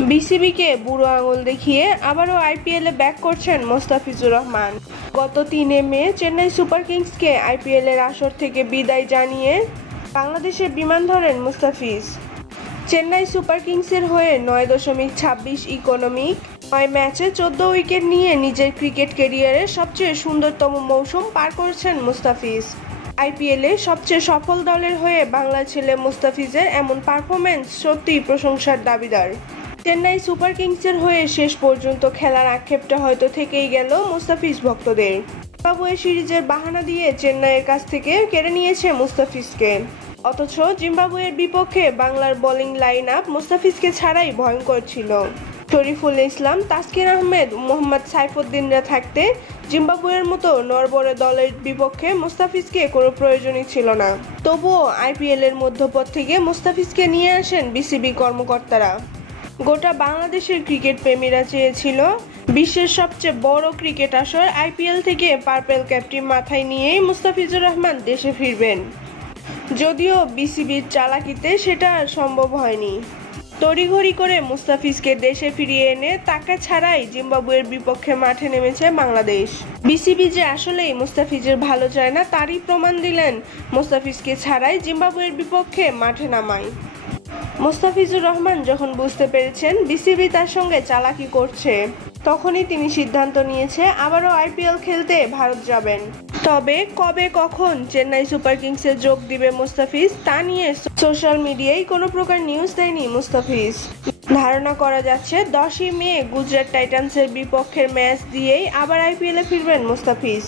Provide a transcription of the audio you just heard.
বিসিবিকে বুড়ো আঙুল দেখিয়ে আবারও আইপিএলে ব্যাক করছেন মোস্তাফিজুর রহমান। গত ৩ মে চেন্নাই সুপার কিংসকে আইপিএলের আসর থেকে বিদায় জানিয়ে বাংলাদেশে বিমান ধরেন মুস্তাফিজ। চেন্নাই সুপার কিংসের হয়ে ৯.২৬ ইকোনমিক ৯ ম্যাচে ১৪ উইকেট নিয়ে নিজের ক্রিকেট ক্যারিয়ারের সবচেয়ে সুন্দরতম মৌসুম পার করেছেন মুস্তাফিজ। আইপিএলে সবচেয়ে সফল দলের হয়ে বাংলা ছেলে মুস্তাফিজের এমন পারফরম্যান্স সত্যিই প্রশংসার দাবিদার। চেন্নাই সুপার কিংসের হয়ে শেষ পর্যন্ত খেলার আক্ষেপটা হয়তো থেকেই গেল মুস্তাফিজ ভক্তদের। জিম্বাবুয়ে সিরিজের বাহানা দিয়ে চেন্নাইয়ের কাছ থেকে কেড়ে নিয়েছে মুস্তাফিজকে, অথচ জিম্বাবুয়ের বিপক্ষে বাংলার বোলিং লাইন আপ মুস্তাফিজকে ছাড়াই ভয়ঙ্কর ছিল। শরীফুল ইসলাম, তাসকিন আহমেদ, মোহাম্মদ সাইফুদ্দিনরা থাকতে জিম্বাবুয়ের মতো নড়বড়ে দলের বিপক্ষে মুস্তাফিজকে কোনো প্রয়োজনই ছিল না। তবুও আইপিএলের মধ্যপথ থেকে মুস্তাফিজকে নিয়ে আসেন বিসিবি কর্মকর্তারা। গোটা বাংলাদেশের ক্রিকেট প্রেমীরা চেয়েছিল বিশ্বের সবচেয়ে বড় ক্রিকেট আসর আইপিএল থেকে পার্পেল ক্যাপটি মাথায় নিয়েই মুস্তাফিজুর রহমান দেশে ফিরবেন। যদিও বিসিবির চালাকিতে সেটা আর সম্ভব হয়নি। তড়িঘড়ি করে মুস্তাফিজকে দেশে ফিরিয়ে এনে তাকে ছাড়াই জিম্বাবুয়ের বিপক্ষে মাঠে নেমেছে বাংলাদেশ। বিসিবি যে আসলেই মুস্তাফিজের ভালো চায় না তারই প্রমাণ দিলেন মুস্তাফিজকে ছাড়াই জিম্বাবুয়ের বিপক্ষে মাঠে নামায়। মুস্তাফিজুর রহমান যখন বুঝতে পেরেছেন বিসিবি তার সঙ্গে চালাকি করছে, তখনই তিনি সিদ্ধান্ত নিয়েছে আবারও আইপিএল খেলতে ভারত যাবেন। তবে কবে কখন চেন্নাই সুপার কিংসে যোগ দিবে মুস্তাফিজ তা নিয়ে সোশ্যাল মিডিয়ায় কোনো প্রকার নিউজ দেয়নি মুস্তাফিজ। ধারণা করা যাচ্ছে 10ই মে গুজরাট টাইটান্সের বিপক্ষের ম্যাচ দিয়েই আবার আইপিএলে ফিরবেন মুস্তাফিজ।